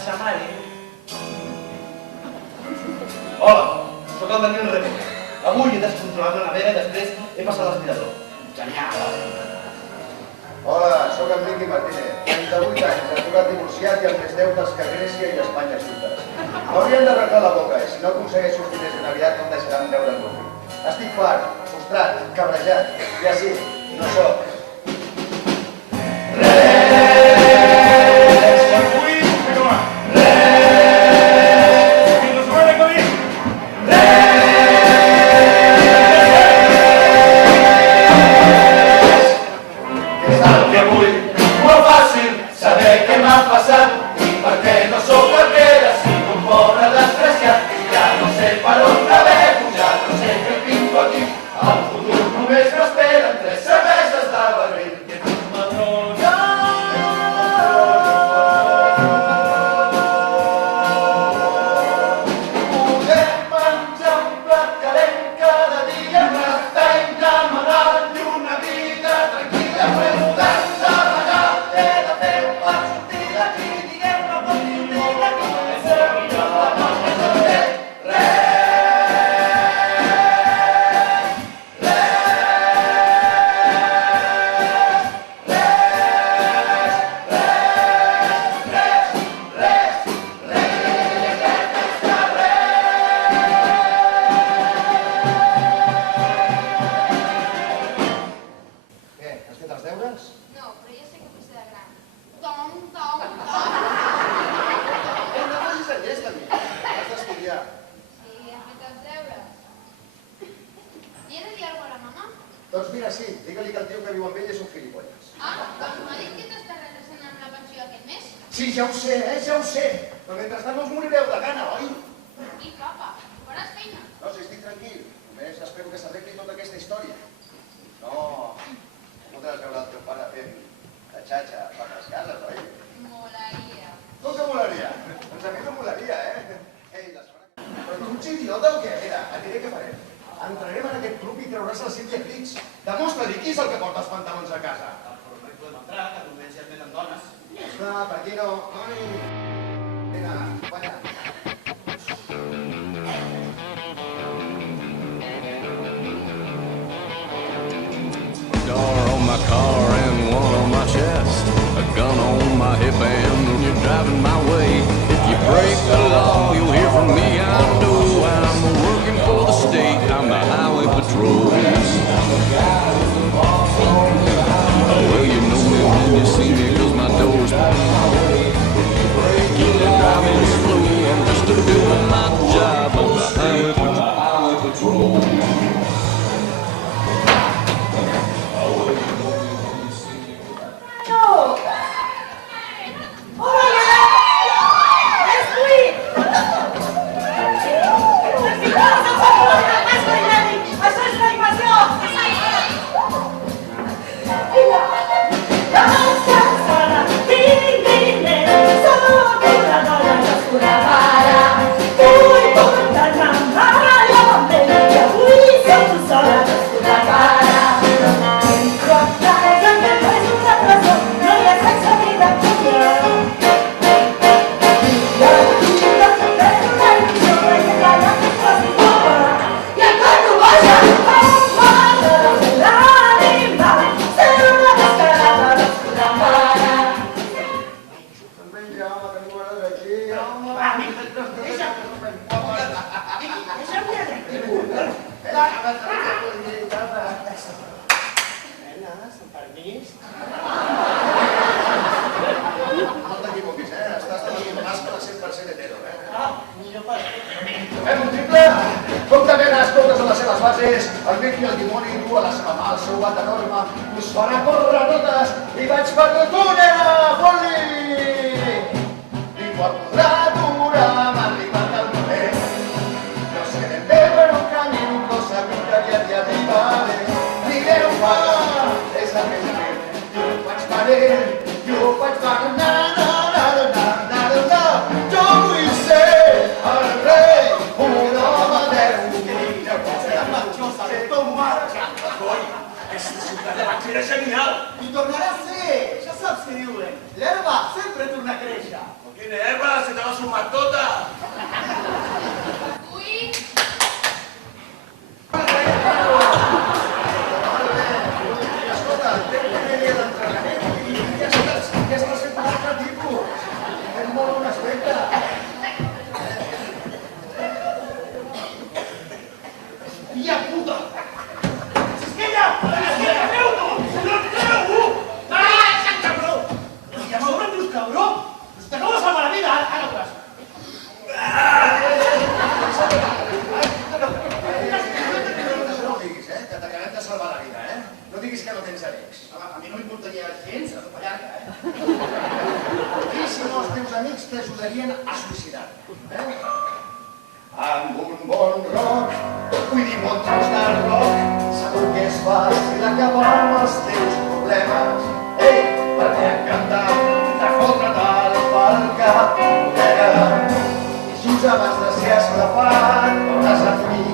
sa mare. Hola, sóc el Daniel Rebo. Avui he descontrolat la nevera i després he passat l'aspirador. Genial! Hola, sóc en Miqui Martínez. 38 anys, advocat divorciat i amb més deutes que Grècia i Espanya juntes. M'haurien d'arreglar la boca i si no aconsegueixo els diners ben aviat no em deixaran veure el meu fill. Estic fart, frustrat, cabrejat i així no sóc. Doncs mira, sí, digue-li que el tio que viu amb ell és un gilipolles. Doncs m'ha dit que t'estàs retrasant amb la pensió aquest mes? Sí, ja ho sé, ja ho sé. Però mentrestant no us morireu de gana, oi? I papa, faràs feina? No, si estic tranquil. Només espero que s'arregli tota aquesta història. No podràs veure el teu pare fent la xatxa per les cases, oi? Molaria. Com que molaria? Doncs a mi no molaria, Ei, la setmana que... Però tu ets idiota o què? Mira, et diré què farem. Entrarem en aquest club i treuràs la Sílvia Crits. Demostra-li qui és el que porta els pantalons a casa. Però no hi podem entrar, que només hi admeten dones. Ostres, per aquí no. Ai! Vinga, guanya. Scar on my car and one on my chest, a gun on my hip and when you're driving my way, if you break the law you'll hear from me. I know I'm working for the state, I'm the highway patrol. Well, you know me when you see me, cause my door's driving slow, I'm just doing my job on the highway patrol. El Miqui el dimoni du a la seva mà el seu bat enorme, us farà córrer totes i vaig per l'Otunera, fot-li! I quan podrà aturar m'ha arribat el moment. Nos quedem bé per un camí, cosa que aviat hi arribaré. Digueu fa, és el més greu. Jo ho faig per ell, jo ho faig per na. Jo vull ser el rei, un home d'eu. Aquesta ciutat de Bancs era genial! I tornarà a ser! Ja saps què diuen. L'herba sempre torna a créixer. El Minerva, se te va sumar tota! Ui, Escolta, té una idea d'entrenament i ja estàs fent un altre tipus. És molt bon aspecte. Filla puta! Esquella! Esquella, feu-t'ho! No et creu! Ah, cabró! Ja m'hauran dius cabró? T'acabo de salvar la vida, ara ho veuràs. No ho diguis, que t'acabem de salvar la vida, No diguis que no tens amics. A mi no m'importaria gens atropellar-te, I si no, els teus amics t'ajudarien a suïcidar-te, Amb un bon rock, vull dir bon tros de rock, segur que és fàcil acabar amb els teus problemes. Ei, perquè han cantat de fotre't pel cap, colega. I just abans de ser esclapat, veuràs en mi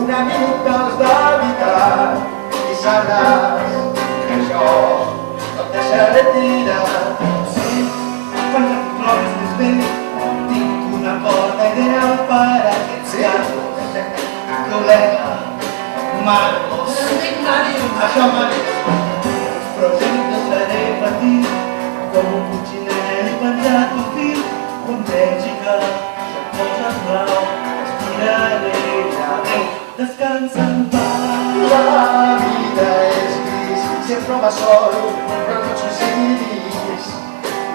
un amic dels de veritat. I sabràs que jo no et deixaré tirat. Sí, quan et trobes més bé, tinc una bona idea per a aquests casos. Problema, malos, això mateix. Però jo no et deixaré patir com un cotxinet penjat un fil. Quan vegi que se't poses blau, estiraré la veu, descansa en pau. La vida és gris, si et trobes sol, però no et suïcidis.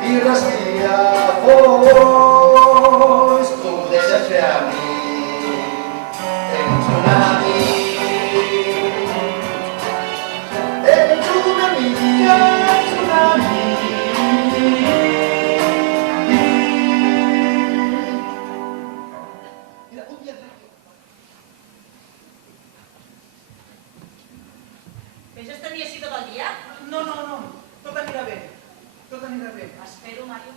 I respira fons, tu ho deixes fer a mi. Ets un amic. Ets un amic. Ets un amic. Mira, un dia... Que ja estaria així tot el dia? No, tot anirà bé. Tot anirà bé. Espero, Mario.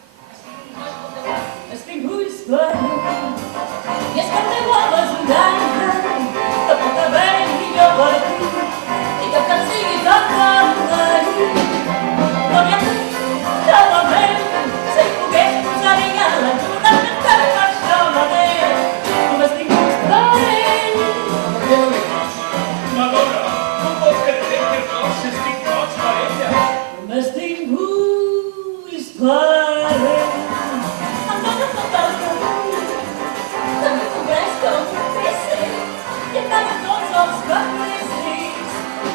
No es pot veure. Estic ulls plens. I és que em devuelves un any que pot haver millor per tu i que et sigui tan vermell. No n'hi ha novament si pogués posar-hi a la lluna per això mateix. Només tinc ulls plens. Madonna, non può credere che forse estic tots per ella. Només tinc ulls plens. Em dóna tot el camí. També cobreix com un pèsser i em paga tots els capricis.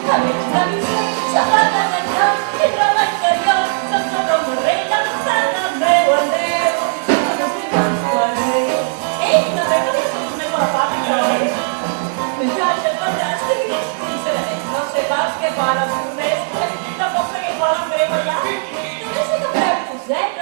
A mig de vista, s'aparta d'allò i troba interior. Se'm sota un rei llançant el meu adéu. Només tinc ulls plens. Ei, també que li surt més a la fàbrica. Viatge fantàstic, sincerament, no sé pas què fan els turners, tampoc sé què volen fer allà. Només sé que feu cosetes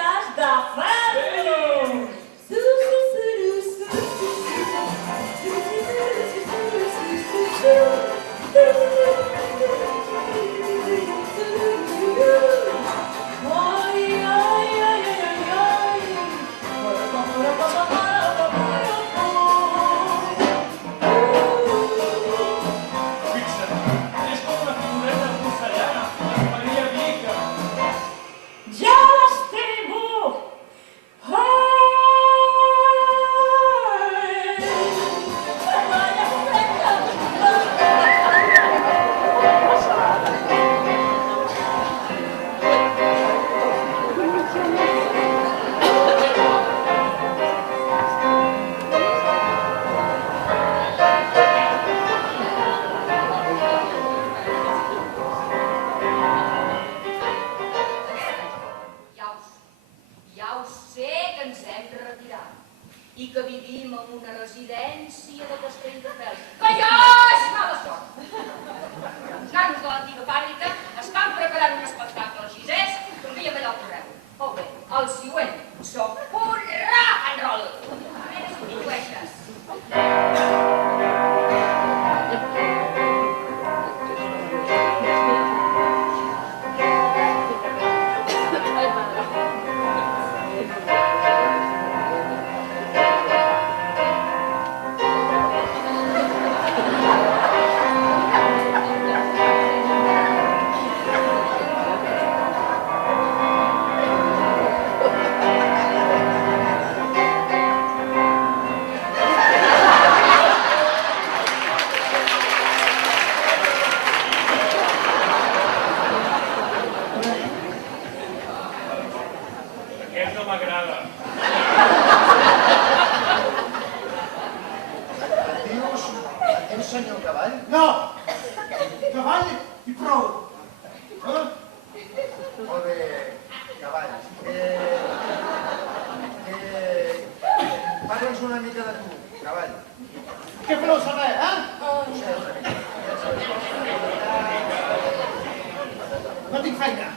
No tinc feina.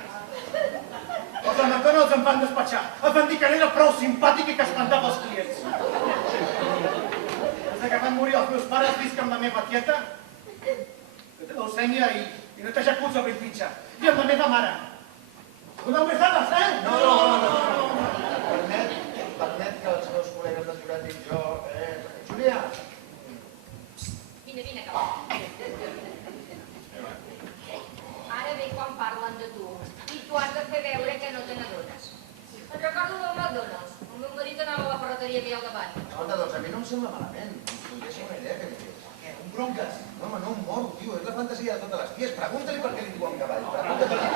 Els de McDonald's em van despatxar. Em van dir que era prou simpàtic i que espantava els clients. Des que van morir els meus pares visc amb la meva tieta, que té leucèmia i no té jacuts a Bellvitge. I amb la meva mare. Doneu més dades, eh? No. Permet que els meus col·legues de jurat i jo... Júlia! Vine, que va. Ara bé, quan parlen de tu, i tu has de fer veure que no te n'adones. Me'n recordo del McDonald's. El meu marit anava a la ferreteria que hi ha al davant. Escolta, doncs a mi no em sembla malament. Em deixa una idea que li fes. Què, un bronques? No, home, no, un moro, tio. És la fantasia de totes les ties. Pregunta-li per què li diu un cavall. Pregunta-li.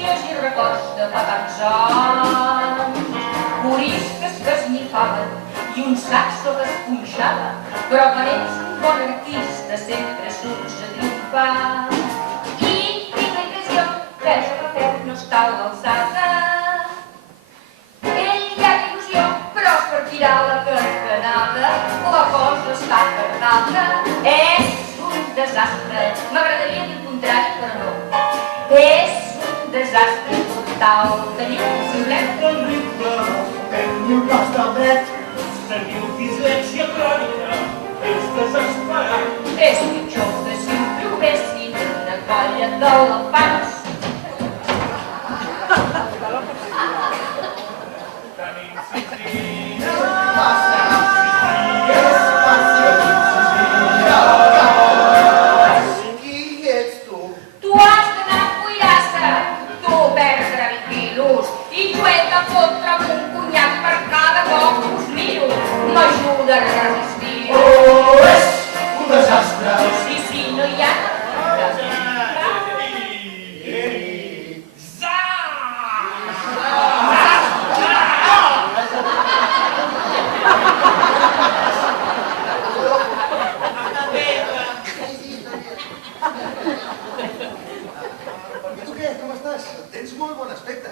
notícies i records de fa tants anys. Coristes que esnifaven i un saxo que es punxava, però quan ets un bon artista sempre surts a triomfar. I tinc la impressió que el Rafael no està a l'alçada. Ell hi ha il·lusió, però per tirar la carcanada la cosa està tardada. És un desastre, m'agradaria dir el contrari, però no. És un desastre total. Teniu un problema? Terrible, teniu costa al dret. Teniu dislèxia crònica, és desesperat. És pitjor que si ho trobessin una colla d'elefants. Tenim Sicília. Qui ets tu? Tu has d'anar a Cuirassa, tu perdre 20 quilos, i jo he de fotre'm un conyac per cada cop que us miro. M'ajuda a resistir. Oh, és un desastre. Sí, no hi ha cap. I tu què? Com estàs? Tens molt bon aspecte.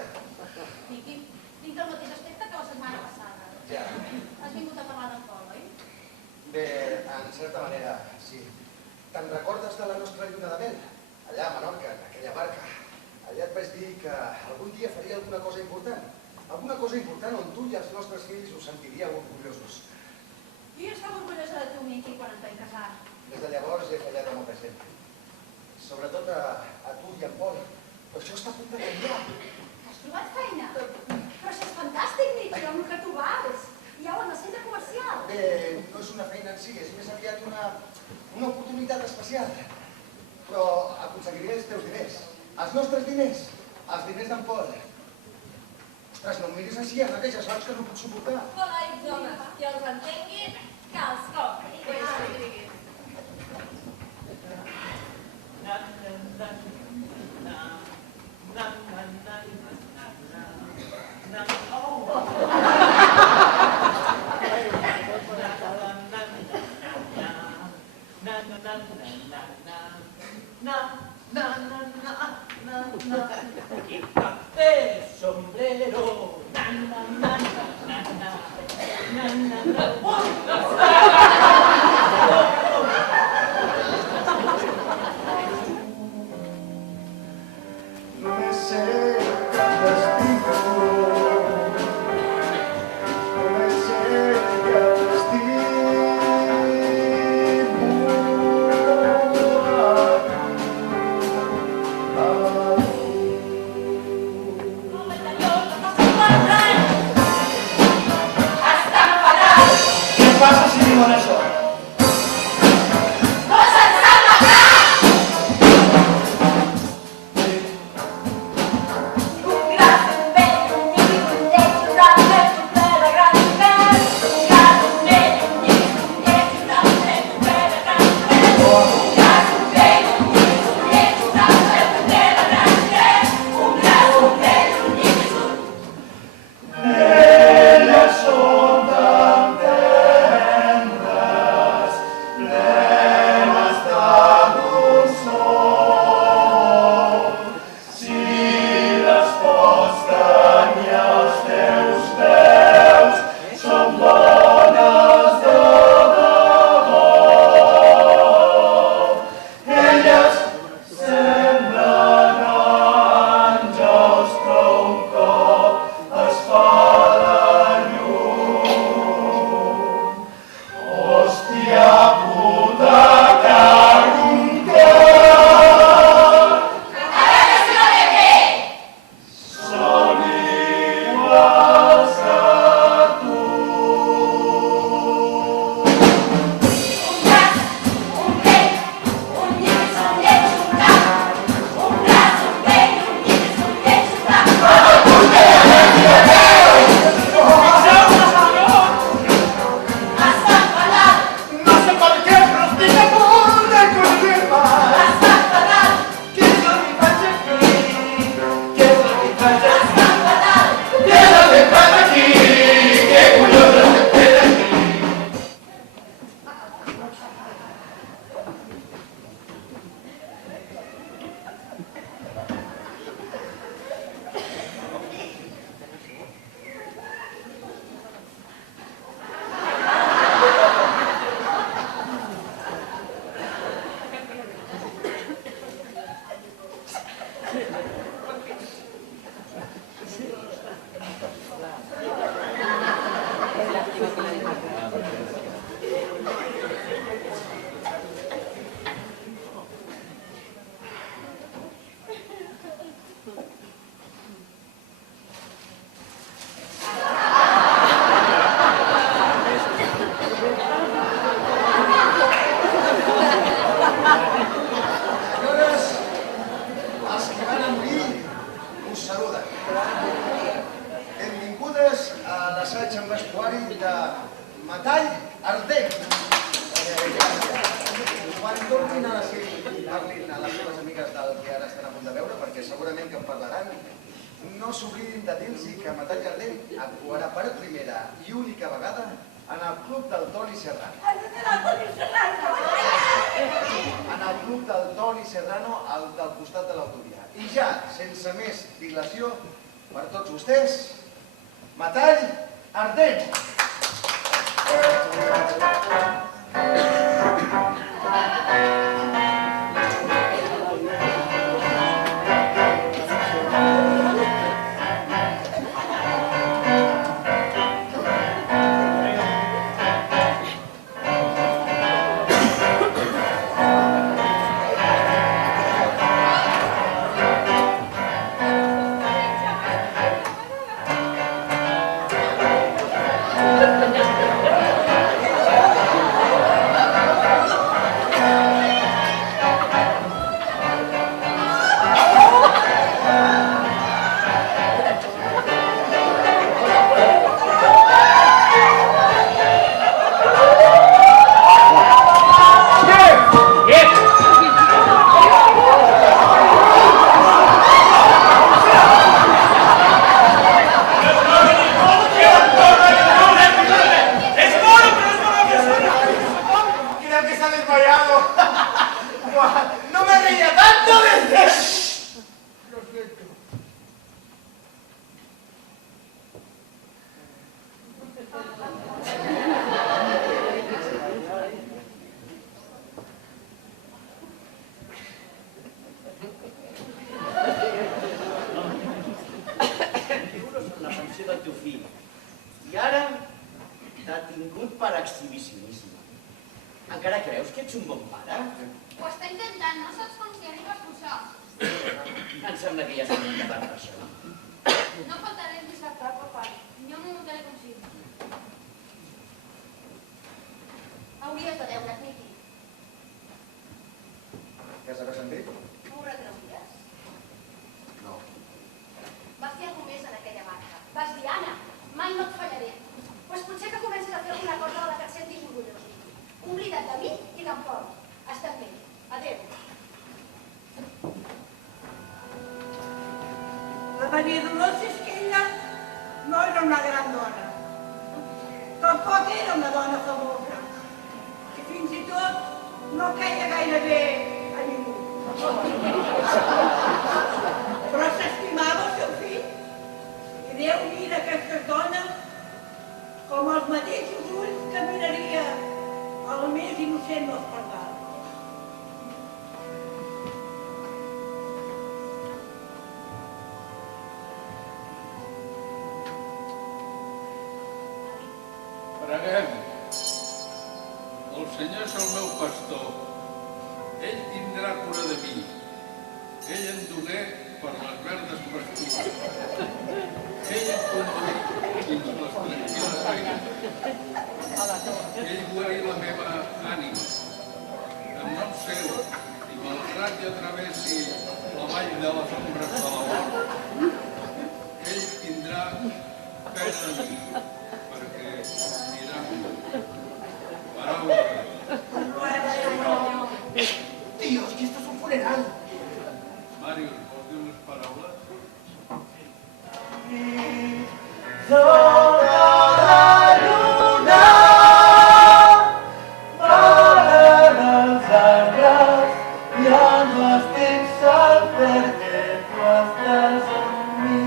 Tinc el mateix aspecte que la setmana passada. Ja. Has vingut a parlar del pol, oi? Bé, en certa manera, sí. Te'n recordes de la nostra lluna de mel? Allà a Menorca, en aquella barca. Allà et vaig dir que algun dia faria alguna cosa important. Alguna cosa important on tu i els nostres fills us sentiríeu orgullosos. Jo estava orgullosa de tu, Miqui, quan et vaig casar. Des de llavors he fallat amb el present. Sobretot a tu i en Pol. Però això està a punt de canviar. Has trobat feina? Però això és fantàstic, Miqui, on que tu vas. Hi ha un centre comercial. Bé, no és una feina en si, és més aviat una oportunitat especial. Però aconseguiré els teus diners. Els nostres diners. Els diners d'en Pol. Ostres, no em miris així, amb aquelles veus que no puc suportar. Polits homes, que els entenguin, que els comprin. Café, sombrero, saluda. Benvingudes a l'assaig amb vestuari de Metall Ardent. Quan tornin a la sèrie i parlin a les seves amigues del que ara estan a punt de veure, perquè segurament que en parlaran, no s'oblidin de dir-los que Metall Ardent actuarà per primera i única vegada en el club del Toni Serrano. En el club del Toni Serrano, al del costat de l'autovia. I ja, sense més dilació, per tots vostès, Metall Ardent! Preguem. El Senyor és el meu pastor. Ell tindrà cura de mi. Ell em dugué per les verdes pastures. Ell em conduí fins les tranquil·les aigües. Ell guarí la meva ànima. En nom seu, i malgrat jo travessi la vall de les ombres de la mort, ell tindrà pena de mi, perquè dirà paraula. Dios, que esto es un funeral. Mario, vols dir unes paraules? Sota la lluna volen els arbres i el vestit sol perquè tu estàs amb mi.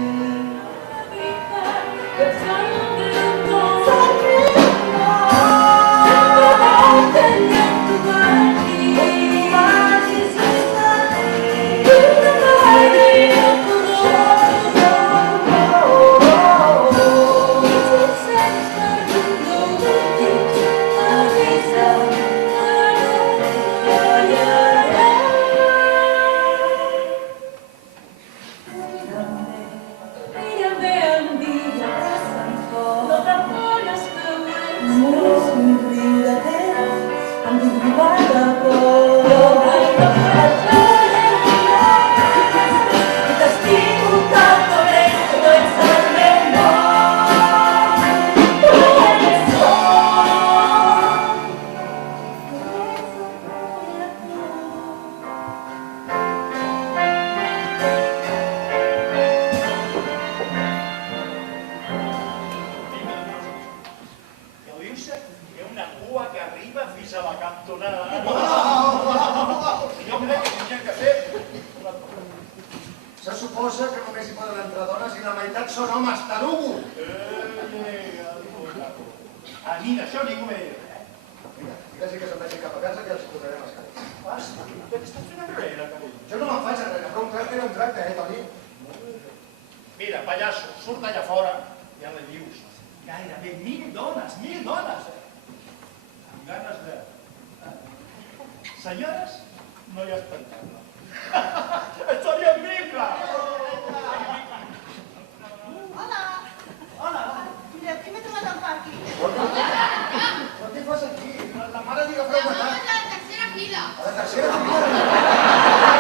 meitat són homes, tarugo. A mi d'això ningú m'ha dit res. Mira, digues que se'n vagi cap a casa que els posarem els calés. Basta, què t'estàs fent enrere, cabrón? Jo no me'n faig enrere, però un tracte era un tracte, Toni? Mira, pallasso, surt allà fora i ara dius gairebé 1.000 dones, 1.000 dones, amb ganes de... Senyores, no hi ha espectacle. Història bíblica! Hola! Hola! Mira, aquí m'he trobat al pàrquing. Però què fas aquí? La mare diu que farà un matat. la tercera fila. A la tercera fila.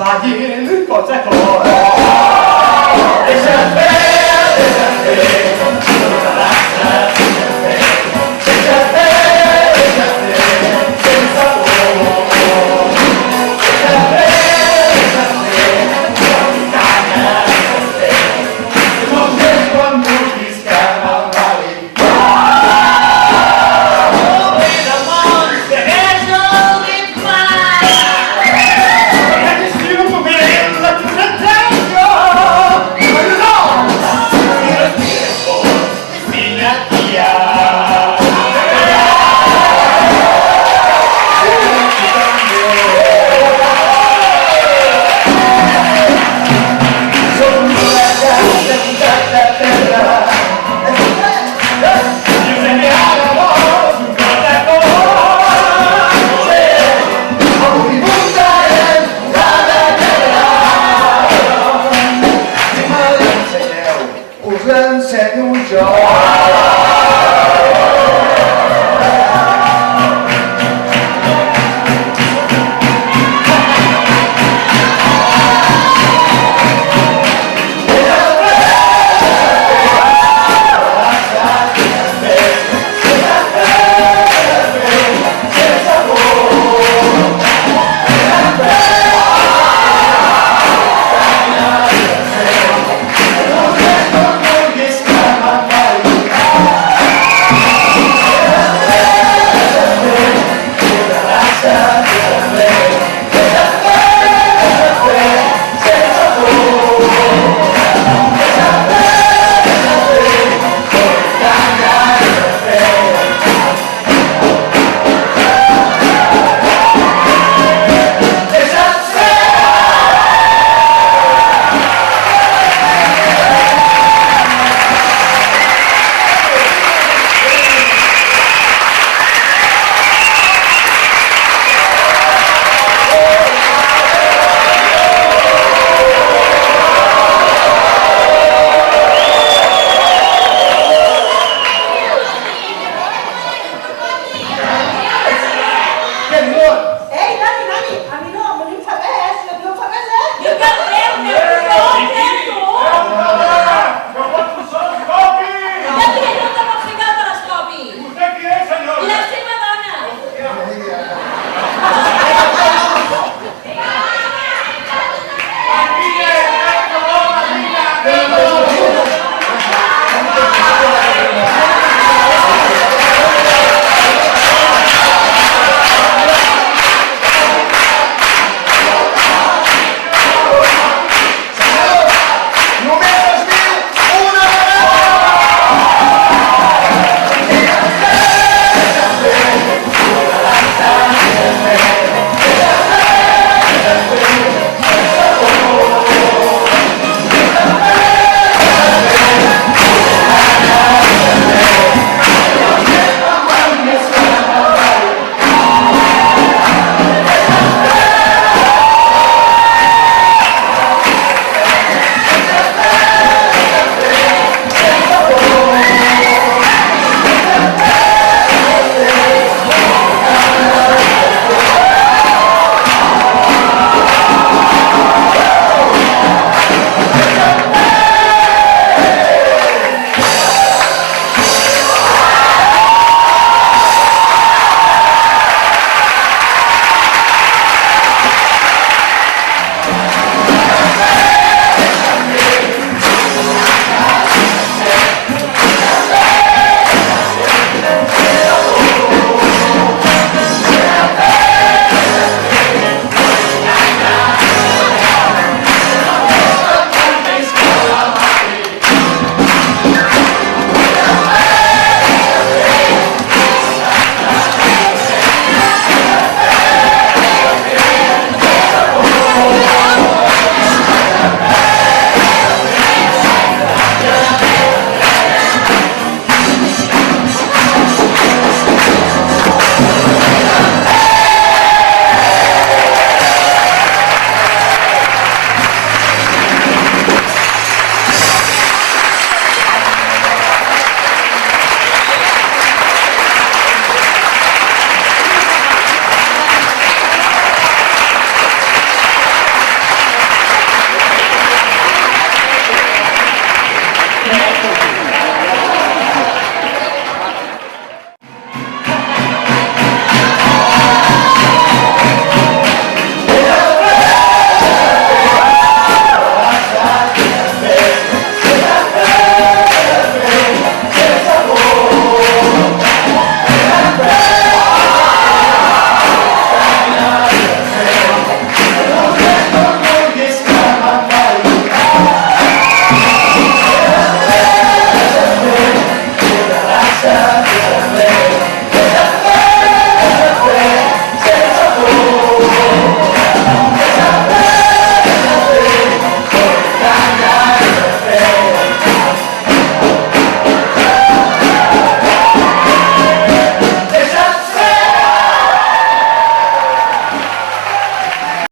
Vagin, cosa corre? E se